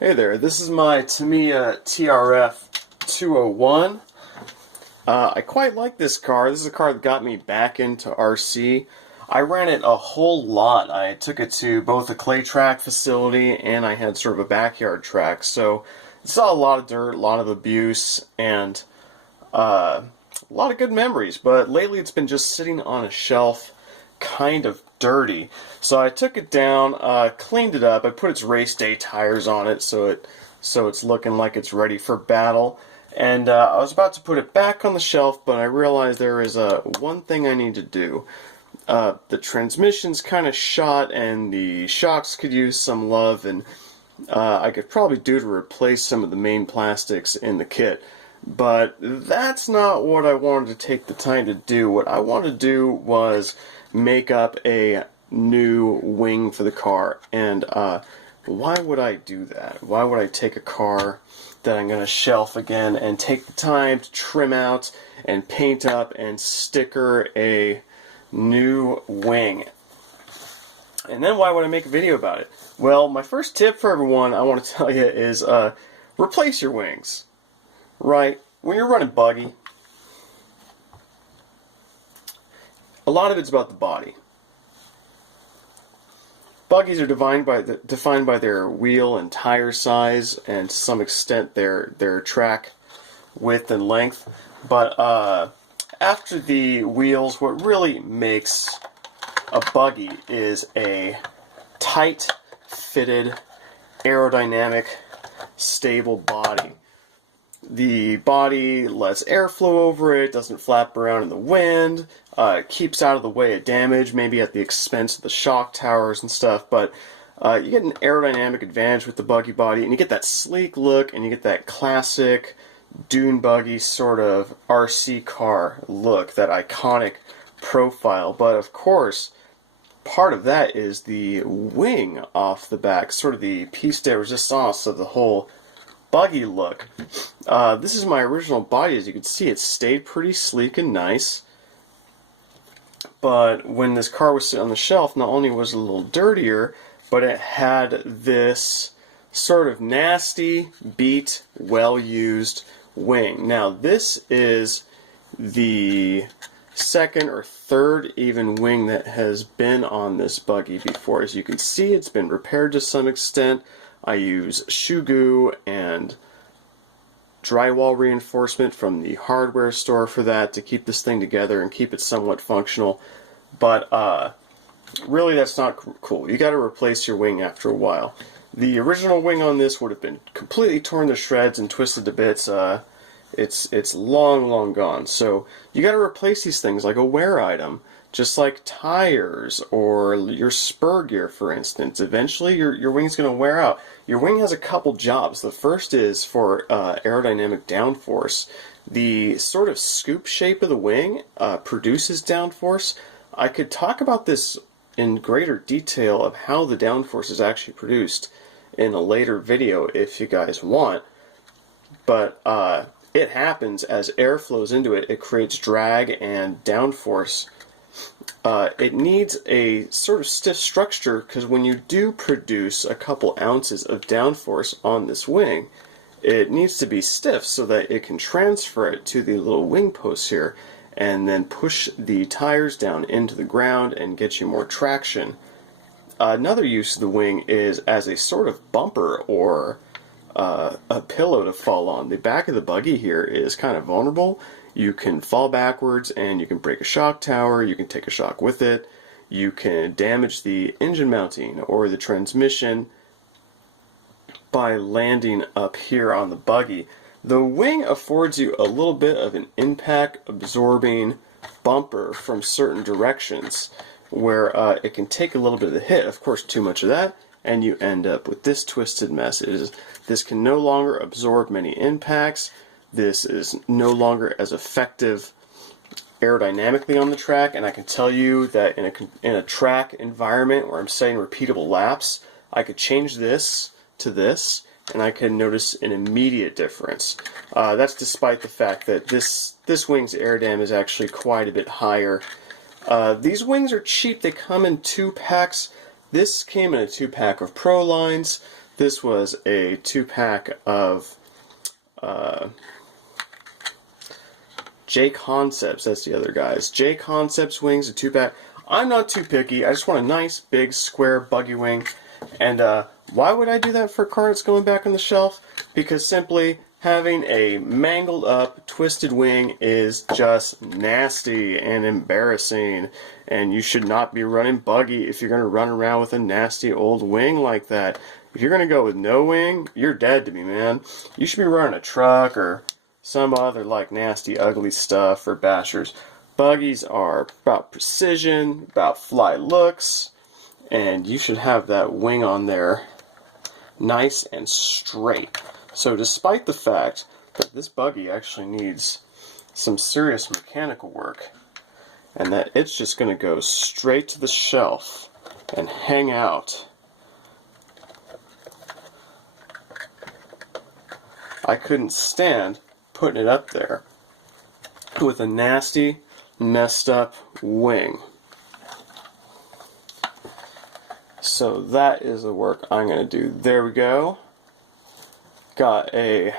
Hey there, this is my Tamiya TRF 201. I quite like this car. This is a car that got me back into RC. I ran it a whole lot. I took it to both a clay track facility and I had sort of a backyard track. So I saw a lot of dirt, a lot of abuse, and a lot of good memories. But lately it's been just sitting on a shelf, kind of dirty. So I took it down, cleaned it up. I put its race day tires on it so it's looking like it's ready for battle. And I was about to put it back on the shelf, but I realized there is one thing I need to do. The transmission's kind of shot, and the shocks could use some love, and I could probably do to replace some of the main plastics in the kit. But that's not what I wanted to take the time to do. What I wanted to do was make up a new wing for the car. And why would I do that? Why would I take a car that I'm going to shelf again and take the time to trim out and paint up and sticker a new wing? And then why would I make a video about it? Well, my first tip for everyone I want to tell you is replace your wings. Right? When you're running buggy, a lot of it's about the body. Buggies are defined by their wheel and tire size, and to some extent their track width and length. But after the wheels, what really makes a buggy is a tight fitted, aerodynamic, stable body. The body lets airflow over it, doesn't flap around in the wind, keeps out of the way of damage, maybe at the expense of the shock towers and stuff, but you get an aerodynamic advantage with the buggy body, and you get that sleek look, and you get that classic dune buggy sort of RC car look, that iconic profile. But of course, part of that is the wing off the back, sort of the piece de resistance of the whole buggy look. This is my original body. As you can see, it stayed pretty sleek and nice. But when this car was sitting on the shelf, not only was it a little dirtier, but it had this sort of nasty, beat, well-used wing. Now, this is the second or third even wing that has been on this buggy before. As you can see, it's been repaired to some extent. I use shoe goo and drywall reinforcement from the hardware store for that to keep this thing together and keep it somewhat functional. But really, that's not cool. You got to replace your wing after a while. The original wing on this would have been completely torn to shreds and twisted to bits. It's long gone. So you got to replace these things like a wear item. Just like tires or your spur gear, for instance. Eventually your wing's going to wear out. Your wing has a couple jobs. The first is for aerodynamic downforce. The sort of scoop shape of the wing produces downforce. I could talk about this in greater detail of how the downforce is actually produced in a later video if you guys want. But it happens as air flows into it. It creates drag and downforce. It needs a sort of stiff structure because when you do produce a couple ounces of downforce on this wing, it needs to be stiff so that it can transfer it to the little wing posts here and then push the tires down into the ground and get you more traction. Another use of the wing is as a sort of bumper or a pillow to fall on. The back of the buggy here is kind of vulnerable. You can fall backwards and you can break a shock tower, you can take a shock with it, you can damage the engine mounting or the transmission by landing up here on the buggy. The wing affords you a little bit of an impact absorbing bumper from certain directions where it can take a little bit of the hit. Of course, too much of that and you end up with this twisted mess. This can no longer absorb many impacts. This is no longer as effective aerodynamically on the track, and I can tell you that in a track environment where I'm setting repeatable laps, I could change this to this, and I can notice an immediate difference. That's despite the fact that this wing's aerodynamic is actually quite a bit higher. These wings are cheap. They come in 2 packs. This came in a 2-pack of Pro lines. this was a 2-pack of J Concepts. That's the other guys. J Concepts wings, a 2-pack. I'm not too picky. I just want a nice, big, square, buggy wing. And why would I do that for a car that's going back on the shelf? Because simply having a mangled up, twisted wing is just nasty and embarrassing. And you should not be running buggy if you're going to run around with a nasty old wing like that. If you're going to go with no wing, you're dead to me, man. You should be running a truck or some other like nasty, ugly stuff for bashers. Buggies are about precision, about fly looks, and you should have that wing on there nice and straight. So despite the fact that this buggy actually needs some serious mechanical work, and that it's just going to go straight to the shelf and hang out, I couldn't stand putting it up there with a nasty, messed up wing. So that is the work I'm going to do. There we go. Got a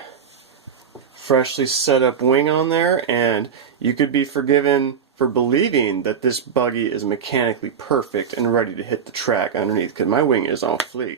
freshly set up wing on there, and you could be forgiven for believing that this buggy is mechanically perfect and ready to hit the track underneath, because my wing is on fleek.